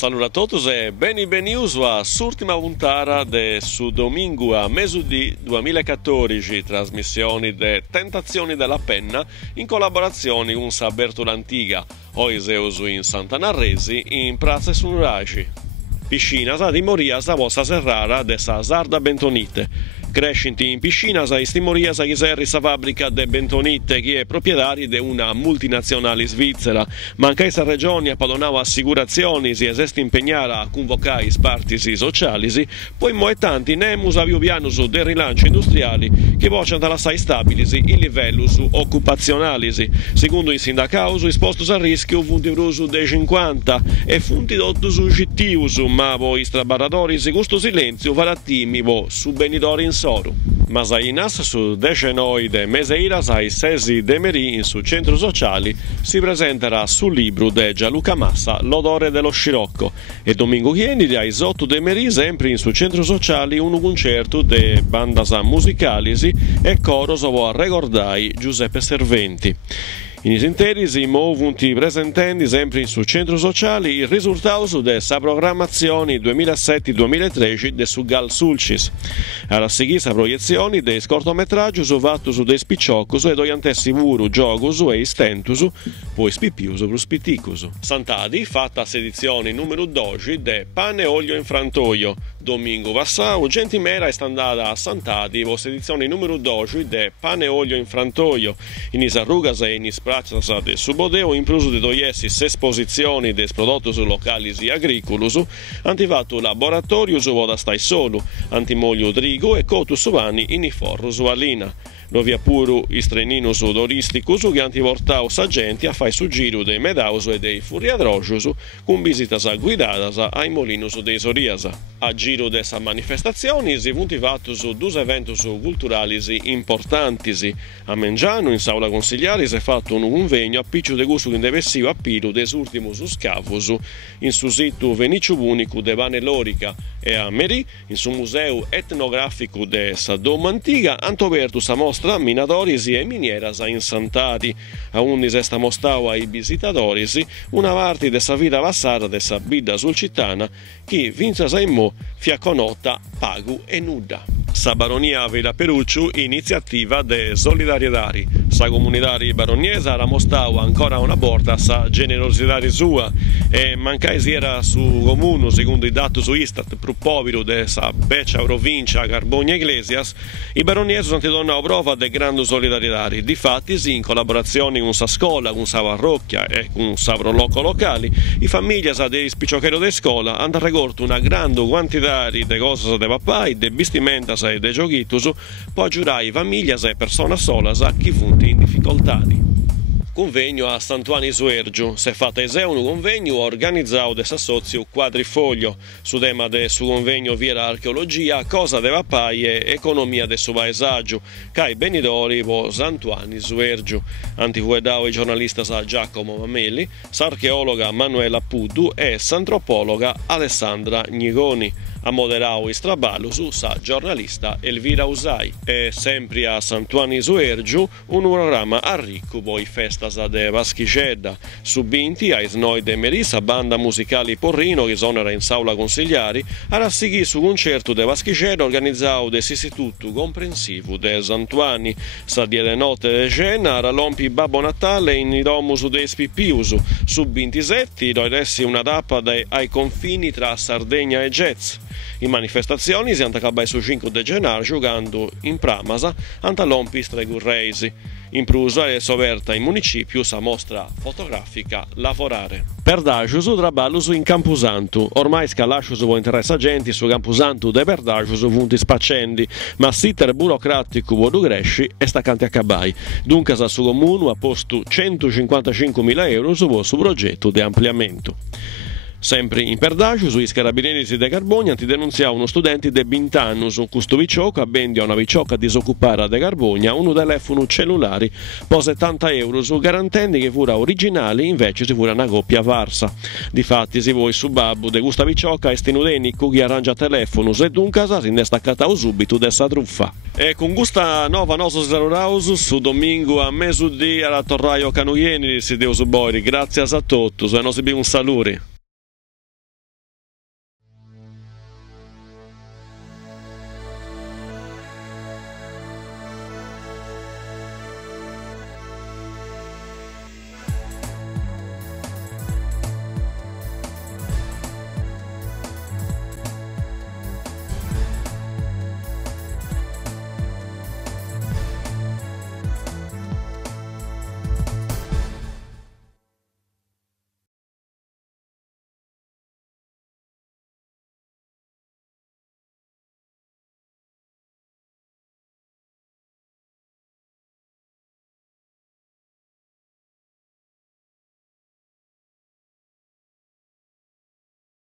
Saluto a tutti e benvenuti a l'ultima puntata de su domingo a mesudì 2014, trasmissioni de Tentazioni della Penna in collaborazione con Saberto l'Antiga, Oiseusu in Sant'Anarresi in Praze Sunraci. Piscina di Moria sa vostra serrara de sa Sarda Bentonite. Crescenti in piscina sa istimoria sa chiserri sa fabbrica de Bentonite che è proprietaria di una multinazionale svizzera, ma anche sa regione padonava assicurazioni si esesti impegnare a convocare i partisi sociali, poi moetanti nemus a pianus del rilancio industriali che voce la sai stabili il livello su occupazionali, secondo i sindacausu espostos a rischio funti brusu dei 50 e funti dotto su gittius, ma voi strabarratori questo silenzio valattimi vo su benitori in soru. Masainas su 19 de Meseiras ai 6 de Merì in su centro sociali si presenterà sul libro de Gianluca Massa L'odore dello scirocco e domingo chieni ai 8 de Merì sempre in su centro sociali un concerto de bandas musicalisi e coro sovo a ricordai Giuseppe Serventi. In sinterisi, movuti presententi sempre su centro sociali il risultato della programmazione 2007-2013 de su Gal Sulcis. Alla seguita proiezioni dei cortometraggi su fatto su dei spicciocus e doiantessi vuru, giogus e istentus, poi spippius plus pitticus. Sant'Adi, fatta sedizione numero 12 de Pane e Olio in Frantoio. Domingo Vassau, Gentimera è andata a Sant'Adi, vo sedizione numero 12 de Pane e Olio in Frantoio. In Isarrugas e in Prazzas de Subodeo, incluso de doiessis esposizioni des prodotti locali e agricolus, antivatto laboratorius voda stai solo, antimolio drigo e cotus vani in iforrus alina. Lo via puru istreninus odoristicus che antivortaus agenti a fai su giro dei medaus e dei furiadrogius con visitas guidadas ai molinus dei Soriasa. A giro dessa manifestazioni si puntivatus dus eventus culturalis importantis. A Mengiano in Saula Consigliari si è fatto un convegno a picciu de gusto indevessivo a piru des ultimus scavus in su sito Veniciu Unicu de Vane Lorica e a Merì in su museo etnografico de sa Doma Antiga antovertus a mostra minadoris e minieras in Sant'Adi, a undi sta mostau ai visitadoris una parte dessa vita vassata dessa bidda sul cittana che vinza saimmo fiacconotta, pagu e nuda. Sa baronia Villa Perucciu iniziativa de solidarietari. Sa comunitari baroniese ha mostau ancora una volta sa generosità sua e mancai si era su comune secondo i dati su Istat più povero de sa beccia provincia Carbogna Iglesias i baroniesi sono tornati a prova de grandi solidarietari. Difatti sì, in collaborazione con sa scuola, con sa parrocchia e con sa proloco locali i famiglie sa dei spiccioccheri de scuola hanno raccolto una grande quantità di cose de papai, de vestimenta e de giochitus può giurare famiglie e persone solas a chi funti in difficoltà. Convegno a Santuani Suergiu. Si è fatto un convegno organizzato da Sassozio Quadrifoglio su tema del suo convegno via archeologia, cosa deve papai e economia del suo paesaggio, cai benidori vo Santuani Suergiu. Antifuedao i giornalista sa Giacomo Mamelli, s'archeologa Manuela Puddu e s'antropologa Alessandra Gnigoni. A moderao i straballo su sa giornalista Elvira Usai. E sempre a Santuani Suergiu un programma a ricco poi festa de Vaschicedda, subinti ai snoi de Merisa banda musicali Porrino che sonora in Saula Consigliari, a rassighi su concerto de Vaschicedda organizzato dell'Istituto Comprensivo de Santuani, sa diede notte de cena, ralompi Babbo Natale in domus de Spippius, subinti setti, doiressi una tappa ai confini tra Sardegna e Jazz. In manifestazioni si antacabai su 5 de gennaio giocando in Pramasa antalompi stregurreisi. In Prusa è soverta in municipio sa mostra fotografica lavorare. Perdagius traballus in Camposanto. Ormai scalascius vo interessa agenti su Camposanto de perdagius vunti spaccendi, ma siter burocratico vodu cresci e staccanti a cabai. Dunque sa su comune ha posto 155.000 euro su progetto di ampliamento. Sempre in Perdagiu, sui carabinieri de Carbogna ti denunziavano studenti de Bintannus, questo vicioca bendia una vicioca disoccupata de Carbogna, uno telefono cellulare, po 70 euro su garantendi che fura originali, invece si fura una coppia farsa. Difatti si vuoi su babbo de questa vicioca e stinudeni chi arrangia telefono e dunque si è staccata subito dessa truffa. E con questa nuova nostra salutaus su domingo a mesudì alla Torraio Canuieni si deu su Bori, grazie a tutti, e non si un saluto.